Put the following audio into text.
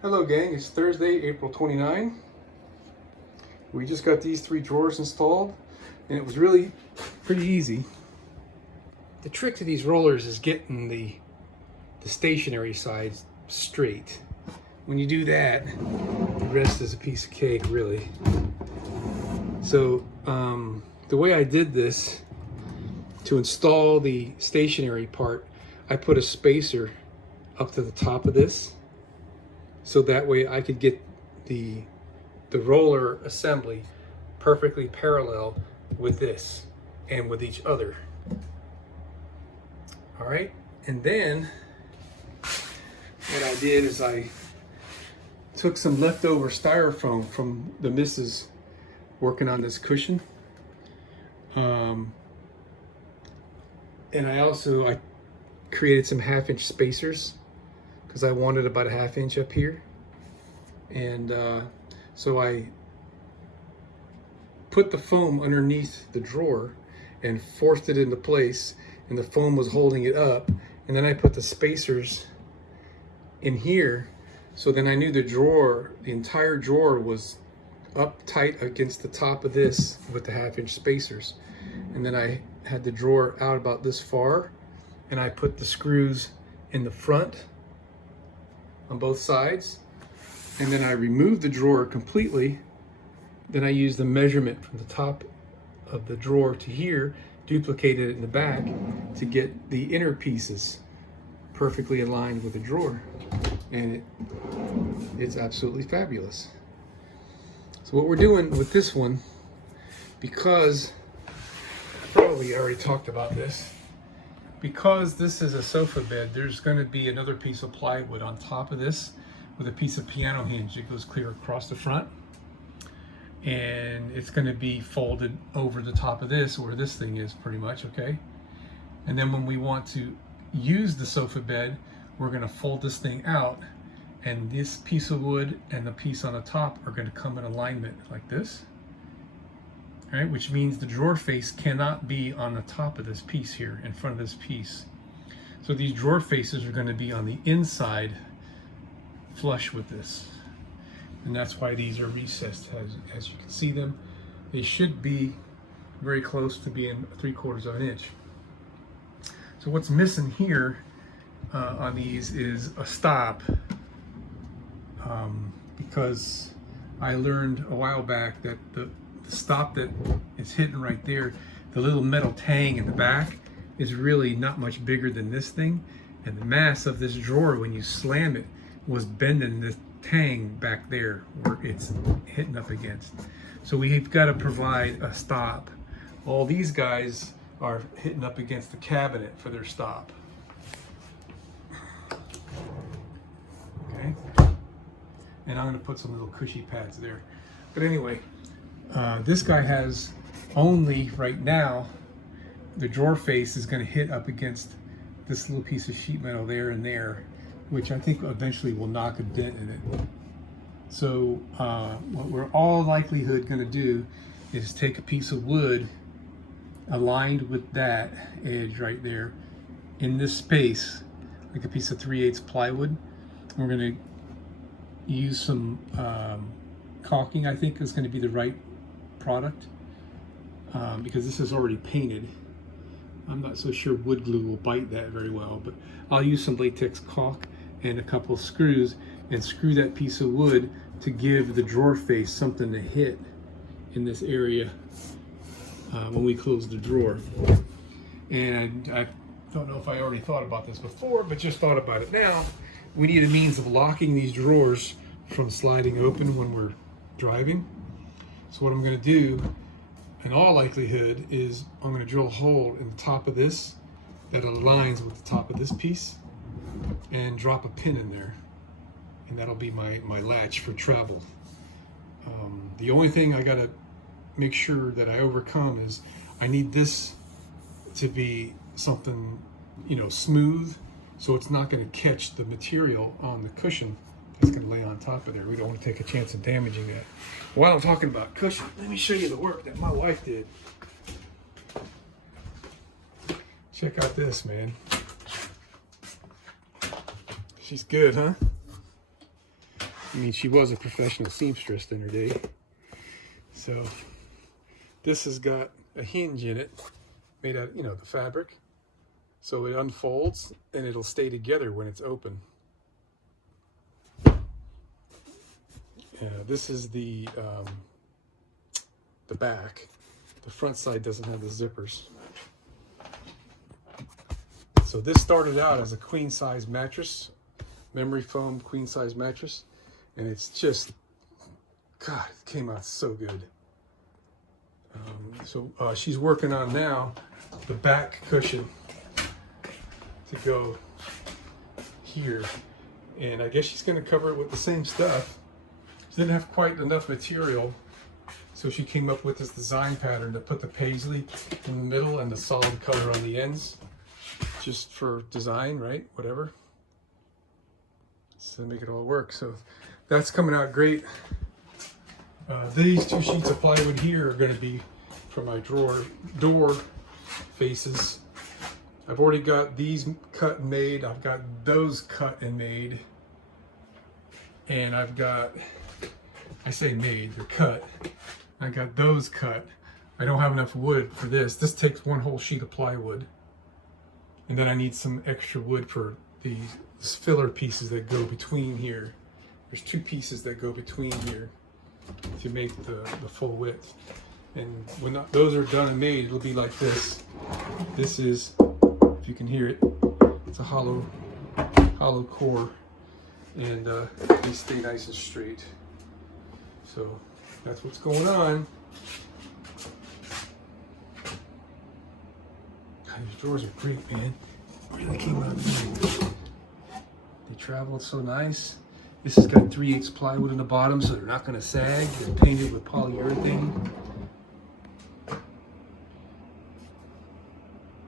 Hello gang, it's Thursday, April 29. We just got these 3 drawers installed and it was really pretty easy. The trick to these rollers is getting the stationary sides straight. When you do that, the rest is a piece of cake really. So the way I did this, to install the stationary part, I put a spacer up to the top of this, so that way I could get the roller assembly perfectly parallel with this and with each other. All right, and then what I did is I took some leftover styrofoam from the missus working on this cushion. And I created some 1/2-inch spacers because I wanted about a 1/2 inch up here. And so I put the foam underneath the drawer and forced it into place, and the foam was holding it up. And then I put the spacers in here, so then I knew the entire drawer was up tight against the top of this with the 1/2-inch spacers. And then I had the drawer out about this far, and I put the screws in the front on both sides, and then I removed the drawer completely. Then I used the measurement from the top of the drawer to here, duplicated it in the back to get the inner pieces perfectly aligned with the drawer, and it's absolutely fabulous. So what we're doing with this one, because probably I already talked about this, because this is a sofa bed, there's going to be another piece of plywood on top of this with a piece of piano hinge that goes clear across the front, and it's going to be folded over the top of this where this thing is pretty much, okay? And then when we want to use the sofa bed, we're going to fold this thing out, and this piece of wood and the piece on the top are going to come in alignment like this. All right, which means the drawer face cannot be on the top of this piece here, in front of this piece. So these drawer faces are going to be on the inside, flush with this. And that's why these are recessed, as you can see them. They should be very close to being 3/4 of an inch. So what's missing here on these is a stop, because I learned a while back that the stop that is hitting right there, the little metal tang in the back, is really not much bigger than this thing, and the mass of this drawer when you slam it was bending this tang back there where it's hitting up against. So we've got to provide a stop. All these guys are hitting up against the cabinet for their stop. Okay, and I'm going to put some little cushy pads there. But anyway, this guy has only, right now, the drawer face is going to hit up against this little piece of sheet metal there and there, which I think eventually will knock a dent in it. So what we're all likelihood going to do is take a piece of wood aligned with that edge right there in this space, like a piece of 3/8 plywood. We're going to use some caulking. I think is going to be the right product, because this is already painted. I'm not so sure wood glue will bite that very well, but I'll use some latex caulk and a couple of screws and screw that piece of wood to give the drawer face something to hit in this area when we close the drawer. And I don't know if I already thought about this before, but just thought about it now. We need a means of locking these drawers from sliding open when we're driving. So what I'm going to do, in all likelihood, is I'm going to drill a hole in the top of this that aligns with the top of this piece and drop a pin in there, and that'll be my latch for travel. The only thing I got to make sure that I overcome is I need this to be something, smooth, so it's not going to catch the material on the cushion that's going to lay on top of there. We don't want to take a chance of damaging that. While I'm talking about cushion, let me show you the work that my wife did. Check out this, man. She's good, huh? I mean, she was a professional seamstress in her day. So this has got a hinge in it made out of, you know, the fabric. So it unfolds and it'll stay together when it's open. This is the back. The front side doesn't have the zippers. So this started out as a queen size mattress, memory foam queen size mattress, and it's just, God, it came out so good. She's working on now the back cushion to go here, and I guess she's going to cover it with the same stuff. She didn't have quite enough material, so she came up with this design pattern to put the paisley in the middle and the solid color on the ends, just for design, right? Whatever. So make it all work. So that's coming out great. These 2 sheets of plywood here are going to be for my door faces. I've already got these cut and made. I've got those cut and made. And I've got, I say made, they're cut. I got those cut. I don't have enough wood for this. This takes 1 whole sheet of plywood. And then I need some extra wood for these filler pieces that go between here. There's 2 pieces that go between here to make the full width. And when those are done and made, it'll be like this. This is, if you can hear it, it's a hollow core, and they stay nice and straight. So that's what's going on. God, these drawers are great, man. Where did they came out? They traveled so nice. This has got 3/8 plywood in the bottom, so they're not going to sag. They're painted with polyurethane.